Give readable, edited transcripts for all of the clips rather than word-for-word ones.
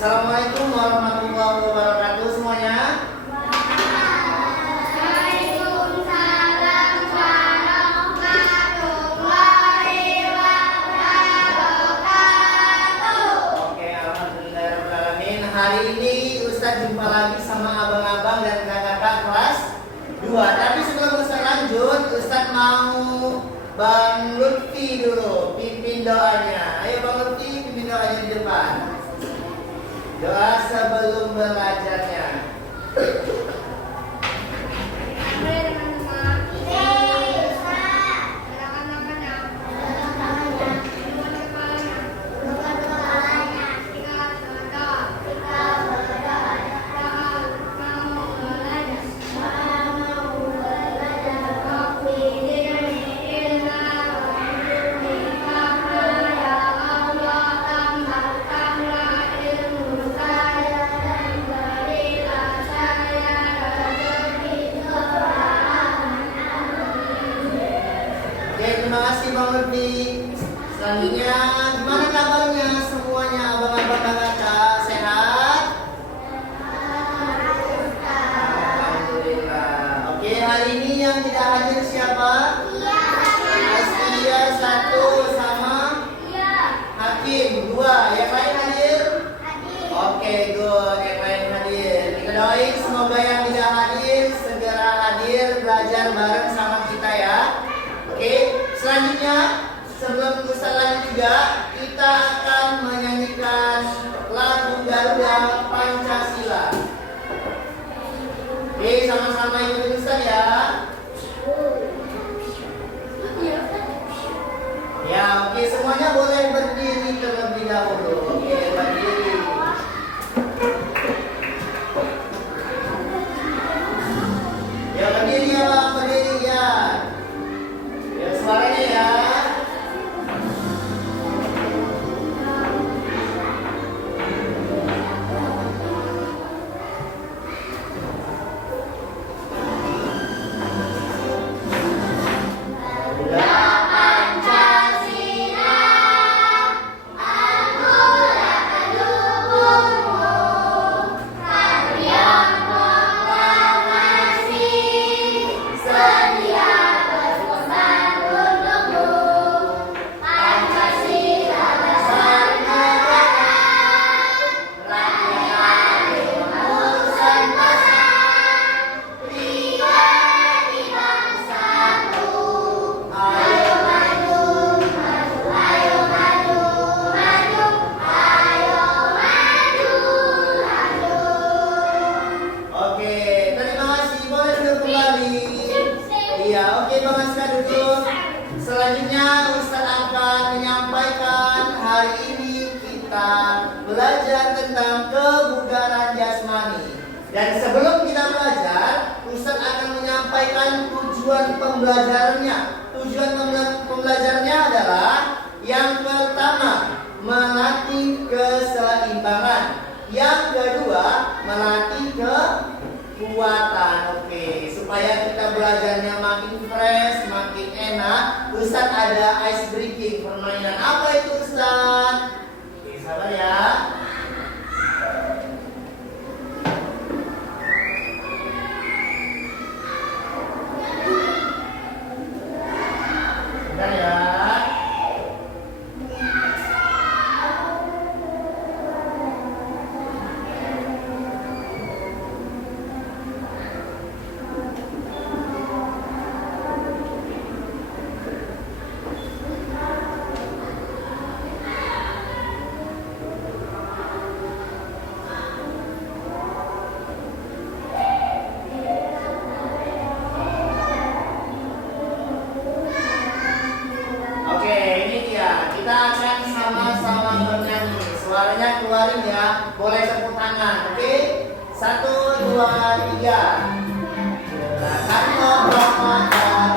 Assalamualaikum warahmatullahi wabarakatuh semuanya. Waalaikumsalam warahmatullahi wabarakatuh. Oke, alhamdulillahirobbilalamin. Hari ini Ustadz jumpa lagi sama abang-abang dan kakak-kakak kelas 2. Tapi sebelum Ustadz lanjut, Ustadz mau Bang Lutfi dulu pimpin doanya. Ayo Bang Lutfi pimpin doanya di depan. Doa sebelum belajarnya. Terima kasih Bang Lutfi. Selanjutnya, gimana kabarnya semuanya abang-abang kakak? Sehat? Alhamdulillah. Oke, hari ini yang tidak hadir siapa? Astia 1 sama Hakim 2. Yang lain hadir? Oke, good. Yang lain hadir. Kita doain semoga yang tidak hadir segera hadir belajar bareng sama kita ya. Oke, selanjutnya sebelum Ustaz lanjut juga kita akan menyanyikan lagu Garuda Pancasila. Oke, sama-sama ikutin Ustaz ya. Ya, oke, semuanya boleh berdiri terlebih dahulu. Oke, berdiri. Ya, berdiri ya Bang, berdiri ya. Ya, suaranya ya. Oke, terima kasih. Boleh duduk kembali. Iya, oke Bang Aska duduk. Selanjutnya Ustaz akan menyampaikan hari ini kita belajar tentang kebugaran jasmani. Dan sebelum kita belajar, Ustaz akan menyampaikan tujuan pembelajarannya. Tujuan pembelajarannya adalah yang pertama, melatih keseimbangan. Yang kedua, melatih kekuatan. Oke, supaya kita belajarnya makin fresh, makin enak, Ustaz ada ice breaking, permainan. Apa itu Ustaz? Oke, sabar ya. Bentar ya. Oke, ini dia. Kita akan sama-sama bernyanyi. Suaranya keluarin ya. Boleh tepuk tangan. Oke? 1, 2, 3. Gerakan melompat,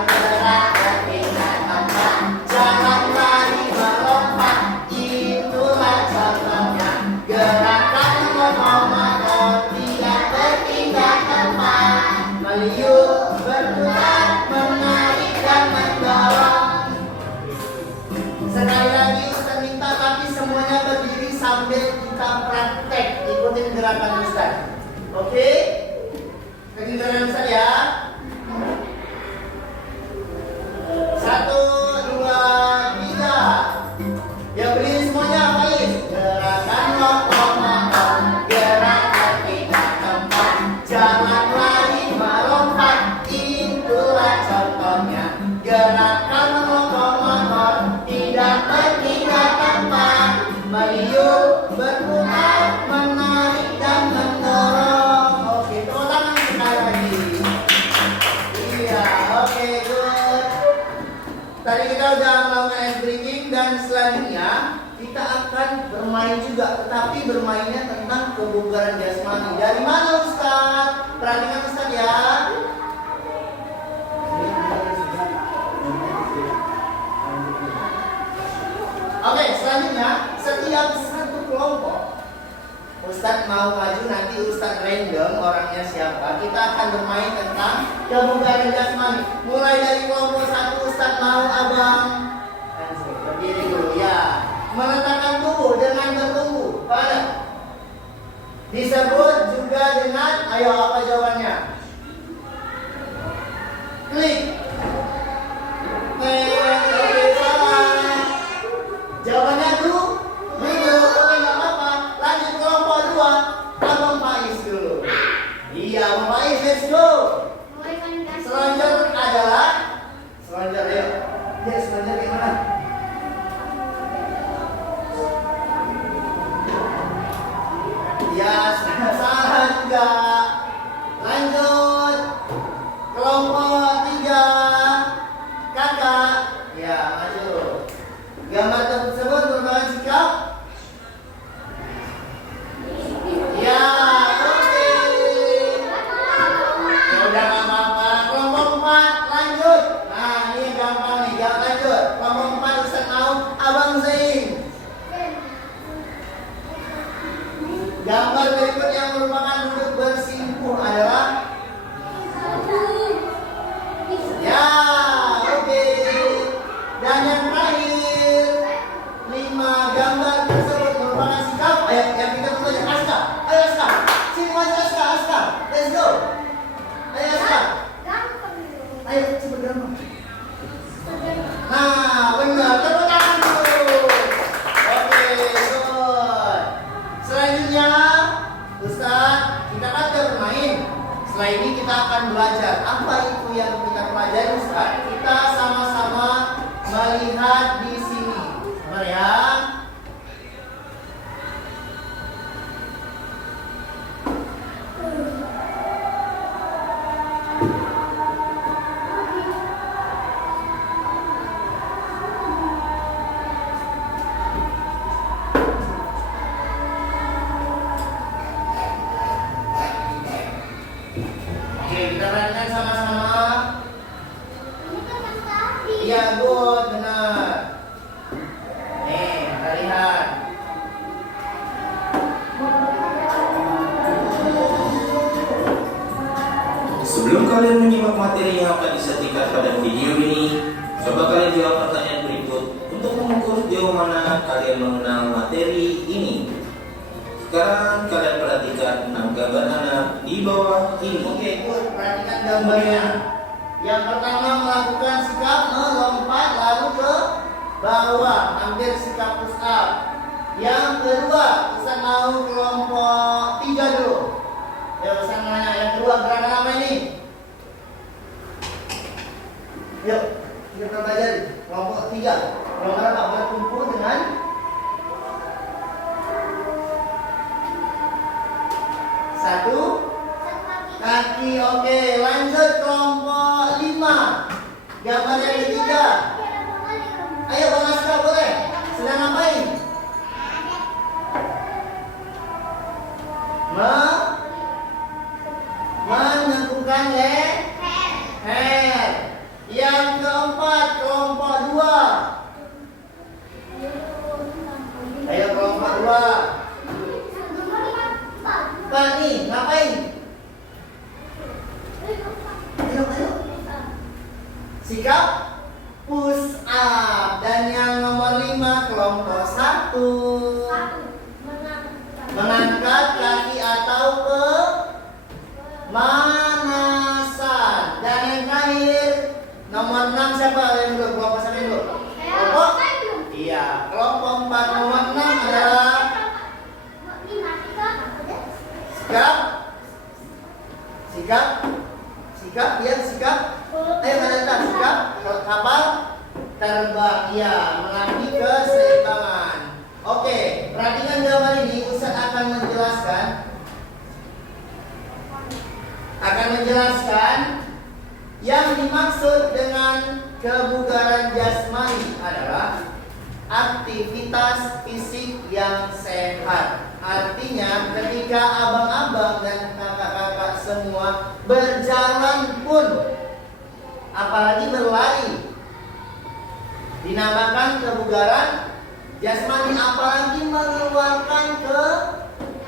bergerak berpindah tempat. Jangan lari melompat, itulah contohnya. Gerakan melompat, tidak berpindah tempat. Meliuk, berputar, menarik dan mendorong. Sekali lagi Ustaz minta kaki semuanya berdiri sambil kita praktek. gerakan Ustaz. Oke? Ikutin gerakan Ustaz ya. 1, 2, 3. Ya berdiri semuanya, Faiz. Gerakan lokomotor, gerakan pindah tempat, jalan lari melompat, itulah contohnya. Gerakan lokomotor tidak berpindah tempat, meniup, berputar, menarik dan mendorong. Oke, tepuk tangan sekali lagi. Iya, oke, good. Tadi kita udah melakukan ice breaking dan selanjutnya kita akan bermain juga, tetapi bermainnya tentang kebugaran jasmani. Dari mana Ustaz? Perhatikan Ustaz ya. Oke, selanjutnya setiap satu kelompok Ustadz mau maju, nanti Ustadz random orangnya siapa. Kita akan bermain tentang kebugaran jasmani. Mulai dari kelompok 1, Ustadz mau abang berdiri dulu ya. Meletakkan tubuh dengan bertumbuh. Pada disebut juga dengan, ayo apa jawabannya? Klik. Oke, salah. Jawabannya dulu. Oke, nggak apa-apa. Lanjut kelompok 2. Abang Faiz dulu. Iya, Abang Faiz, let's go. Selanjutnya adalah selanjutnya, ayo. Ya, selanjutnya gimana? Ya, salah juga. Lanjut. Kelompok 3. Kakak. Ya, maju. Gambar tersebut merupakan sikap. Ya, oke. Ya udah nggak apa-apa. Kelompok 4 lanjut. Nah, ini gampang nih, gak lanjut. Kelompok 4 Ustaz mau Abang Zain. Gambar berikut yang merupakan duduk bersimpuh adalah ya, oke. Dan yang terakhir 5 gambar tersebut merupakan sikap. Ayo, yang kita tunggu aja Aska. Ayo Aska, sini maju Aska, Aska. Let's go. Ayo Aska. Ayo coba gampang. Nah, benar. Tepuk tangan dulu. Oke, good. Selanjutnya, Ustaz, kita kan udah bermain. Setelah ini kita akan belajar. Apa itu yang kita pelajari Ustaz? Kita sama-sama melihat di sini. Sabar ya. Oke, kita perhatikan sama-sama. Iya, good, benar. Nih, kita lihat. Sebelum kalian menyimak materi yang akan disajikan pada video ini, coba kalian jawab pertanyaan berikut untuk mengukur sejauh mana kalian mengenal materi ini. Sekarang kalian perhatikan 6 gambar anak di bawah ini. Oke, good, perhatikan gambarnya. Yang pertama melakukan sikap melompat lalu ke bawah, ambil sikap push up. Yang kedua, Ustaz mau kelompok 3 dulu. Ya, Ustaz nanya, yang kedua gerakan apa ini? Yuk, kita pelajari. Kelompok 3. Kelompok apa? Berkumpul dengan satu kaki. Oke, lanjut kelompok 5. Gambar yang ketiga. Ayo Bang Aska, boleh? Sedang ngapain? Menentukan leher. Yang keempat, kelompok 2. Ayo kelompok 2. Pak nih, ngapain? Ayo. Sikap push up. Dan yang nomor 5, kelompok 1. Mengangkat kaki atas pemanasan. Dan yang terakhir, nomor 6 siapa yang dulu? Kelompok siapa yang dulu? Kelompok? Iya, kelompok 4 nomor 6 adalah sikap. Sikap. Sikap, ya sikap. Ayo kita sikap kapal terbang. Ya, melatih keseimbangan. Oke, perhatikan jawaban ini. Ustaz akan menjelaskan yang dimaksud dengan kebugaran jasmani adalah aktivitas fisik yang sehat. Artinya ketika abang-abang dan kakak-kakak semua berjalan pun, apalagi berlari, dinamakan kebugaran jasmani, apalagi mengeluarkan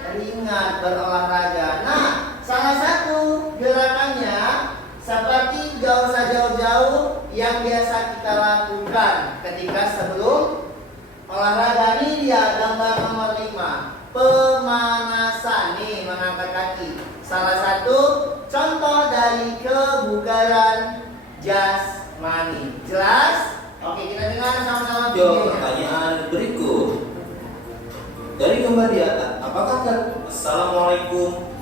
keringat berolahraga. Nah, salah satu gerakannya seperti gak usah jauh-jauh yang biasa kita lakukan ketika sebelum olahraga. Ini dia gambar nomor 5, pemanasan. Nih, mengangkat kaki. Salah satu contoh dari kebugaran jasmani. Jelas? Oke, kita dengar sama-sama Jawab videonya. pertanyaan berikut. Dari gambar di atas, apakah Assalamualaikum?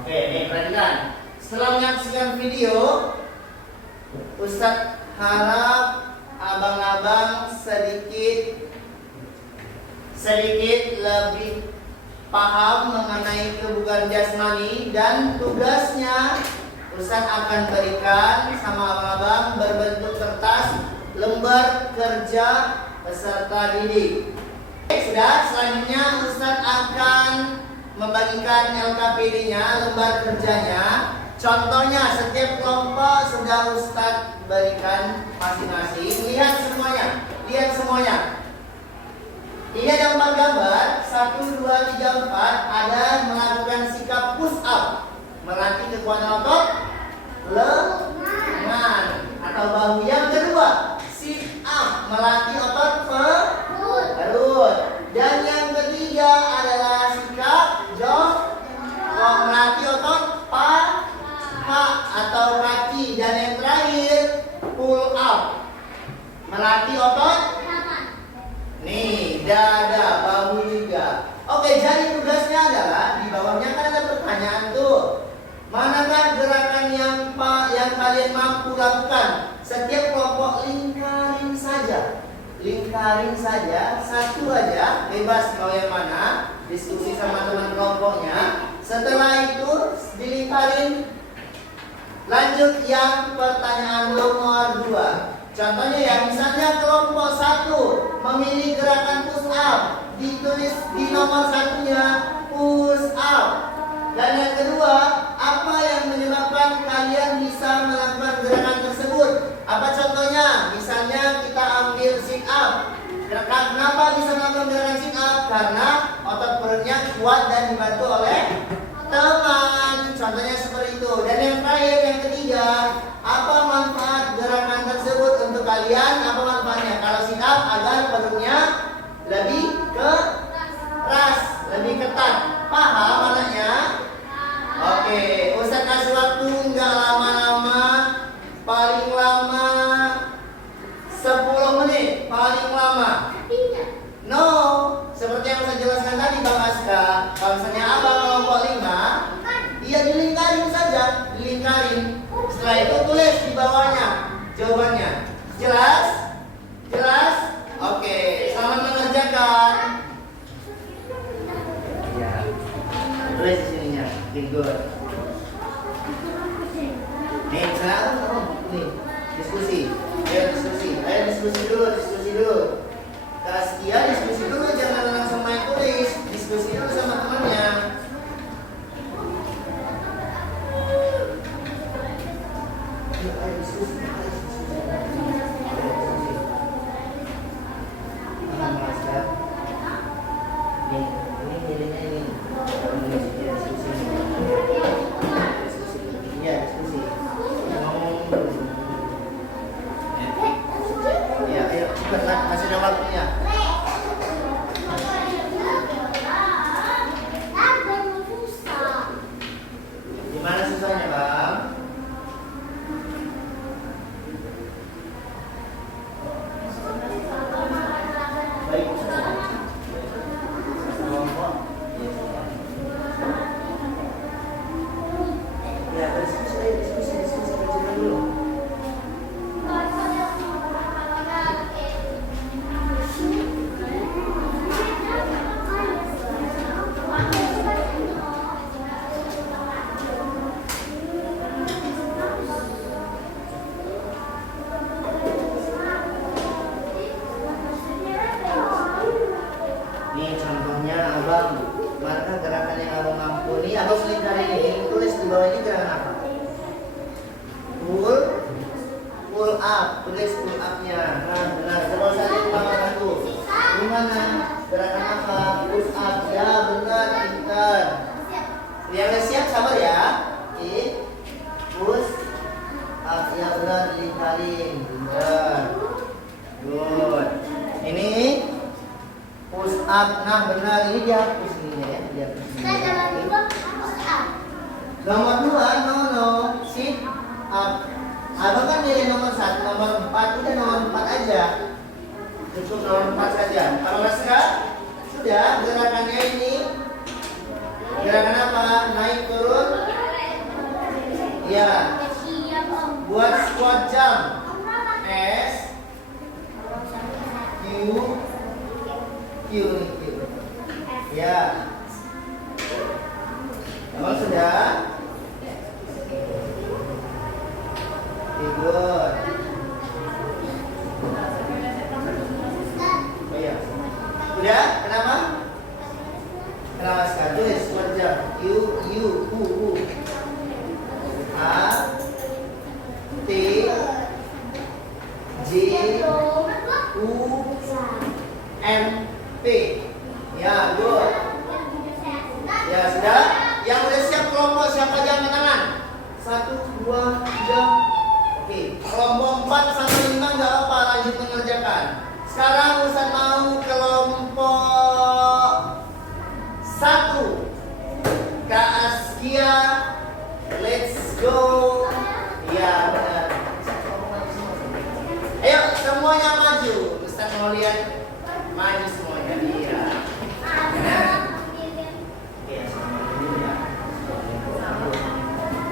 Oke, nih perhatikan. Setelah menyaksikan video, Ustadz harap abang-abang sedikit lebih paham mengenai kebugaran jasmani, dan tugasnya Ustadz akan berikan sama abang-abang berbentuk kertas lembar kerja peserta didik. Oke, sudah. Selanjutnya Ustadz akan membagikan LKPD-nya, lembar kerjanya. Contohnya setiap kelompok sudah Ustadz berikan masing-masing. Lihat semuanya. Ini ada 4 gambar, 1, 2, 3, 4. Ada melakukan sikap push up, melatih kekuatan otot lengan atau bahu. Yang kedua, sit up, melatih otot perut. Dan yang ketiga adalah sikap jongkok, melatih otot paha atau kaki. Dan yang terakhir, pull up, melatih otot nih dada, bahu juga. Oke, jadi tugasnya adalah di bawahnya kan ada pertanyaan tuh. Manakah gerakan yang kalian mampu lakukan? Setiap kelompok lingkarin saja, satu aja, bebas mau yang mana, diskusi sama teman kelompoknya. Setelah itu dilingkarin. Lanjut yang pertanyaan nomor 2. Contohnya ya, misalnya kelompok 1 memilih gerakan push up, ditulis di nomor 1-nya push up. Dan yang kedua, apa yang menyebabkan kalian bisa melakukan gerakan tersebut? Apa contohnya? Misalnya kita ambil sit up. Kenapa bisa melakukan gerakan sit up? Karena otot perutnya kuat dan dibantu oleh teman. Contohnya seperti itu. Dan yang terakhir, yang ketiga, apa manfaat gerakan tersebut untuk kalian? Apa manfaatnya? Kalau sit up agar perutnya lebih keras, lebih ketat. Paham anaknya? Oke, Ustaz kasih waktu nggak lama-lama, paling lama 10 menit, paling lama. No, seperti yang saya jelaskan tadi Bang Aska. Kalau misalnya abang kelompok 5, iya dilingkarin saja, dilingkarin. Setelah itu tulis di bawahnya jawabannya. Jelas? Jelas? Oke, selamat mengerjakan. Ya, tulis di sininya. Good. Nih, sekarang nih diskusi. Ayo diskusi dulu. Kasih dia diskusi dulu, jangan langsung main tulis. Diskusi dulu sama temannya. Ayo diskusi. Nih, ini nilainya ini. Diskusi. Masih ada waktunya. Gimana susahnya, Bang? Baik. Kelompok. Ya, diskusi dulu. Nih contohnya abang, mana gerakan yang abang mampu nih? Abang sering kali ini tulis di bawah ini gerakan apa? Pull up, tulis pull upnya. Nah, benar. Coba saya lihat bawah aku. Gimana? Gerakan apa? Pull up. Ya, benar, pintar. Yang udah siap sabar ya. Oke. Push up. Ya, benar, lingkarin. Pintar. Good. Ini push up. Nah, benar, ini dihapus ini ya, dihapus ini. Nomor 2, no, sit up. Abang kan pilih nomor 1, nomor 4, udah nomor 4 aja. Cukup nomor 4 saja. Kalau nggak sudah gerakannya ini. Gerakan apa? Naik turun. Iya. Buat squat jump. S Q. Ya. Abang sudah? Good. Oh iya. Udah? Kenapa? Kenapa sekarang? Tulis wajah. U. A. T. J. U. M. P. Ya, good. Ya, sudah? Yang udah siap kelompok siapa aja angkat tangan? 1, 2, 3. Oke, kelompok 4 sampai 5 nggak apa, lanjut mengerjakan. Sekarang Ustaz mau kelompok 1. Kak Askia, let's go. Ya, benar. Ayo, semuanya maju. Ustaz mau lihat maju semuanya. Iya. Iya, semuanya dulu ya.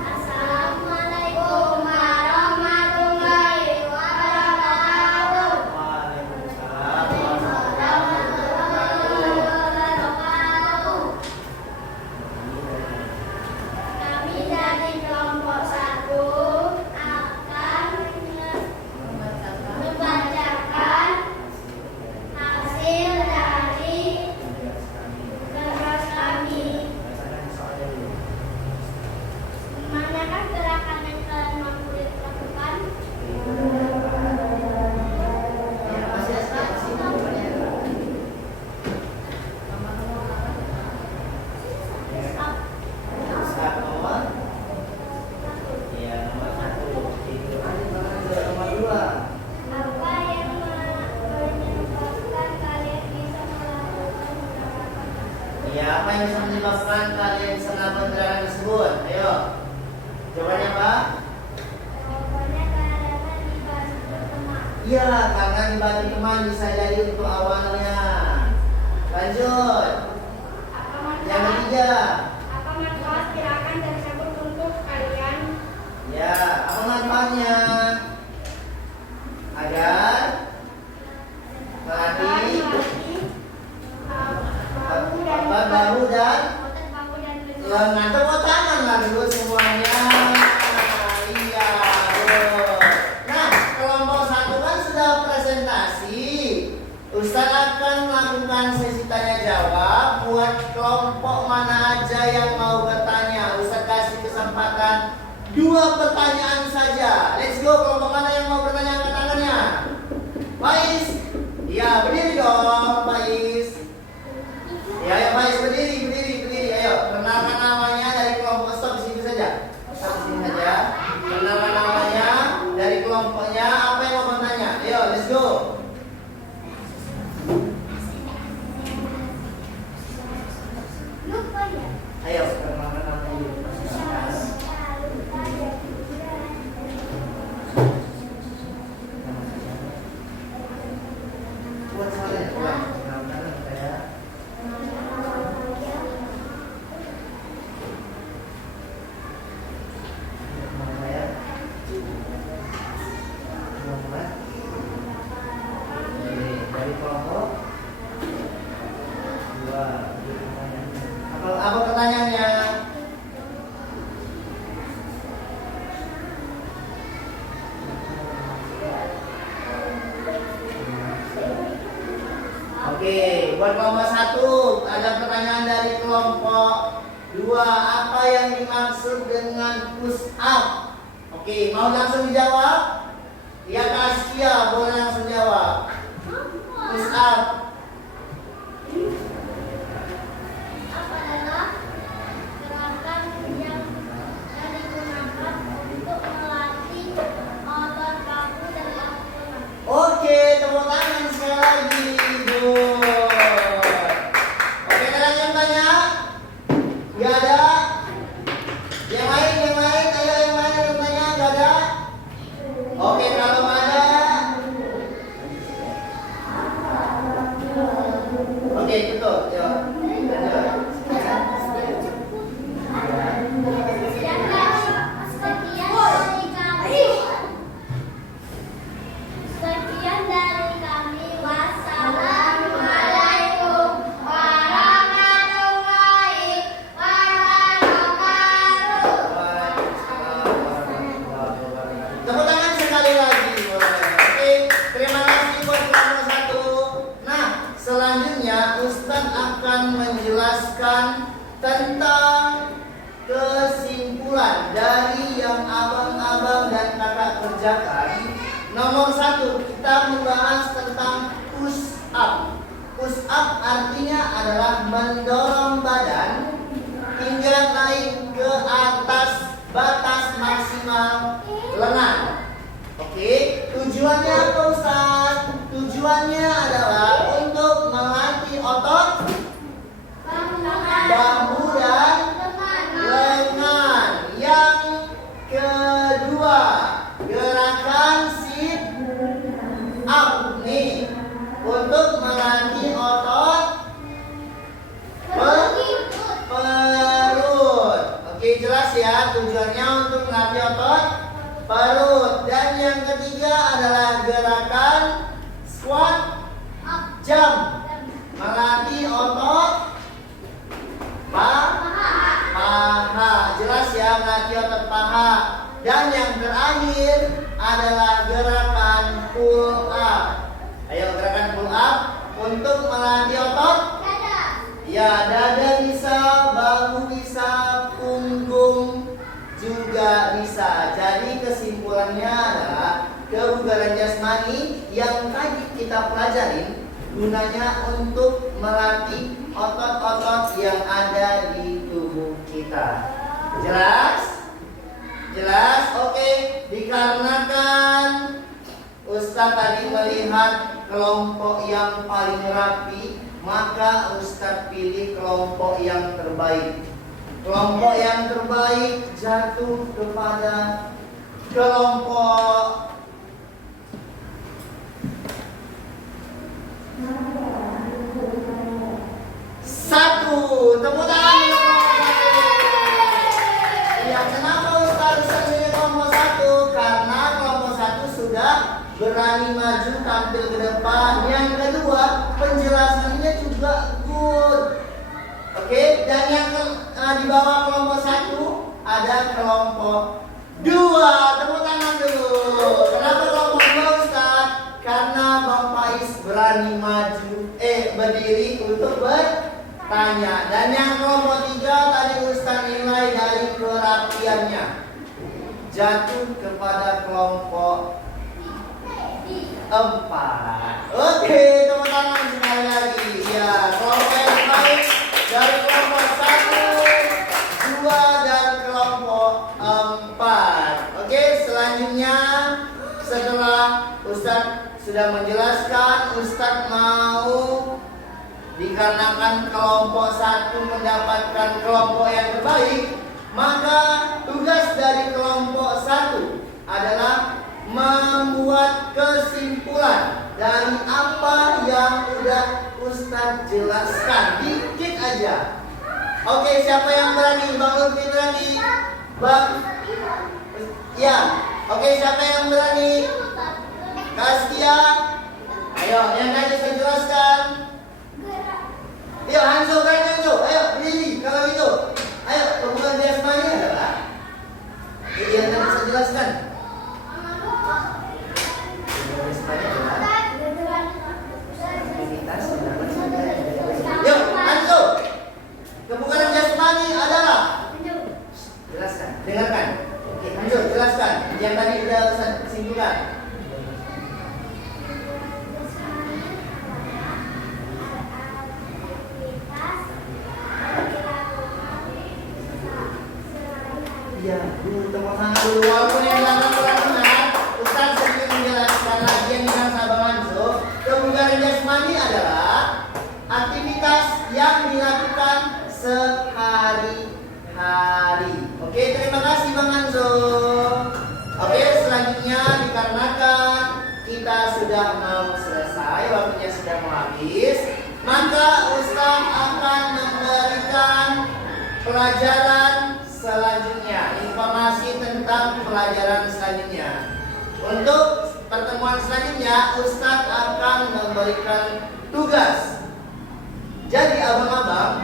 Assalamualaikum warahmatullahi wabarakatuh. Waalaikumsalam warahmatullahi wabarakatuh. Kami dari kelompok 1 akan membacakan hasil dari tugas kami. Manakah gerakan yang kalian mampu lakukan? Ya, masih ada sini. Ustaz nomor? Iya, nomor 1. Itu nomor 2. Apa yang menyebabkan kalian bisa melakukan gerakan? Iya, apa yang bisa menyebabkan kalian bisa melakukan gerakan tersebut? Ayo. Jawabannya apa? Jawabannya karena dibantu teman. Iya, karena dibantu teman bisa jadi untuk awalnya. Lanjut. Yang ketiga. Apa manfaat gerakan tersebut untuk kalian? Ya, apa manfaatnya? Agar melatih bahu dan lengan. Tepuk tangan lah dulu semuanya. Iya, bro. Nah, kelompok 1 kan sudah presentasi. Ustaz akan melakukan sesi tanya jawab buat kelompok mana aja yang mau bertanya. Ustaz kasih kesempatan 2 pertanyaan saja. Let's go, kelompok mana yang mau bertanya, angkat tangannya. Faiz. Iya, berdiri dong, Faiz. Ya, ayo Faiz, berdiri. Ayo, kenalkan namanya dari kelompok. Stop di sini saja. Stop di sini saja. Kenalkan namanya dari kelompoknya. Apa yang mau bertanya? Ayo, let's go. buat saya. Benar-benar saya. Dari kelompok dua. Apa pertanyaannya? Oke, buat kelompok 1 ada pertanyaan dari kelompok 2. Apa yang dimaksud dengan push up? Oke, mau langsung dijawab? Ya Kaskia, boleh langsung jawab. Push up. adalah gerakan yang digunakan untuk melatih otot bahu dan lambung. Oke, tepuk tangan sekali lagi. Good. Oke, ada yang banyak? Gak ada? Yang lain? Ayo yang lain yang tanya? Gak ada? Oke, kalau ada. Oke, betul. Jawab. Sekian dari kami. Wassalamualaikum warahmatullahi wabarakatuh. Tepuk tangan sekali lagi. Oke, terima kasih buat kelompok 1. Nah, selanjutnya Ustadz akan menjelaskan tentang kesimpulan dari yang abang-abang dan kakak kerjakan. Nomor 1, kita membahas tentang push up. Push up artinya adalah mendorong badan hingga naik ke atas batas maksimal lengan. Oke, tujuannya apa Ustaz? Tujuannya adalah untuk melatih otot bahu dan lengan. Yang kedua, gerakan sit up nih untuk melatih otot perut. Oke, jelas ya, tujuannya untuk melatih otot perut. Dan yang ketiga adalah gerakan squat jump, melatih otot paha. Jelas ya, melatih otot paha. Dan yang terakhir adalah gerakan pull up. Ayo, gerakan pull up untuk melatih otot. Ya, dada bisa, bahu bisa, punggung juga bisa. Jadi kesimpulannya adalah kebugaran jasmani yang tadi kita pelajarin gunanya untuk melatih otot-otot yang ada di tubuh kita. Jelas? Jelas? Oke. Dikarenakan Ustadz tadi melihat kelompok yang paling rapi, maka Ustadz pilih kelompok yang terbaik. Kelompok yang terbaik jatuh kepada kelompok satu. Tepuk tangan untuk kelompok 1. Ya, kenapa Ustadz pilih kelompok 1? Karena kelompok 1 sudah berani maju tampil ke depan. Yang kedua, penjelasannya juga good. Oke, dan yang di bawah kelompok 1 ada kelompok 2. Tepuk tangan dulu. Kenapa kelompok 2 Ustaz? Karena Bang Faiz berani maju, berdiri untuk bertanya. Dan yang kelompok 3 tadi Ustaz nilai dari kerapiannya jatuh kepada kelompok 4. Oke, tepuk tangan sekali lagi. Ya, kelompok yang baik dari kelompok 1, 2 dan kelompok 4. Oke, selanjutnya setelah Ustadz sudah menjelaskan, Ustadz mau dikarenakan kelompok 1 mendapatkan kelompok yang terbaik, maka tugas dari kelompok 1 adalah membuat kesimpulan dari apa yang udah Ustadz jelaskan. Dikit aja. Oke, siapa yang berani? Bang Lutfi berani? Bang? Ya. Oke, siapa yang berani? Kastia? Ayo, yang tadi saya jelaskan. Ayo, Hanzo, berani Hanzo. Ayo, Lili, kalau itu. Ayo, hubungan jasmani adalah yang tadi saya jelaskan. Hubungan jasmani adalah aktivitas dalam sadar. Yuk, Hanzo. Kebugaran jasmani adalah. Jelaskan, dengarkan. Oke, Hanzo, jelaskan. Yang tadi sudah simpulkan. Iya, tepuk tangan dulu. Walaupun yang dalam benar, Ustaz sedikit menjelaskan lagi yang dimaksud Bang Hanzo. Kebugaran jasmani adalah aktivitas yang dilakukan sehari-hari. Oke, terima kasih Bang Hanzo. Oke, selanjutnya dikarenakan kita sudah mau selesai, waktunya sudah mau habis, maka Ustaz akan memberikan pelajaran selanjutnya, informasi tentang pelajaran selanjutnya. Untuk pertemuan selanjutnya, Ustaz akan memberikan tugas. Jadi abang-abang,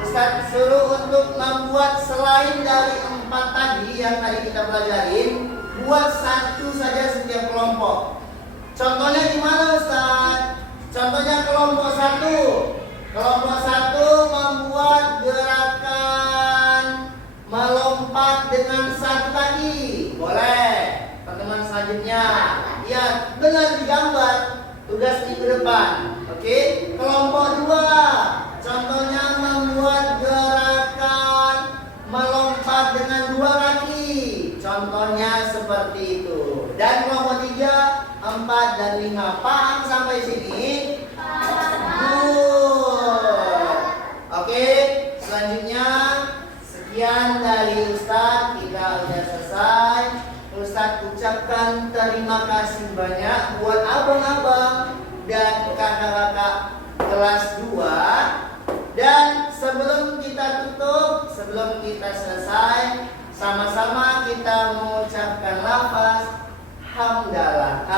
Ustaz suruh untuk membuat selain dari 4 tadi yang tadi kita pelajarin, buat 1 saja setiap kelompok. Contohnya gimana Ustaz? Contohnya kelompok 1. Kelompok 1 membuat gerakan melompat dengan 1 kaki. Boleh. Pertemuan selanjutnya, ya benar digambar. Tugas di depan. Oke. Kelompok 2. Contohnya membuat gerakan melompat dengan 2 kaki. Contohnya seperti itu. Dan kelompok 3, 4, dan 5. Paham sampai sini? Oke, selanjutnya sekian dari Ustadz, kita sudah selesai. Ustadz ucapkan terima kasih banyak buat abang-abang dan kakak-kakak kelas 2. Dan sebelum kita tutup, sebelum kita selesai, sama-sama kita mengucapkan lafaz hamdalah.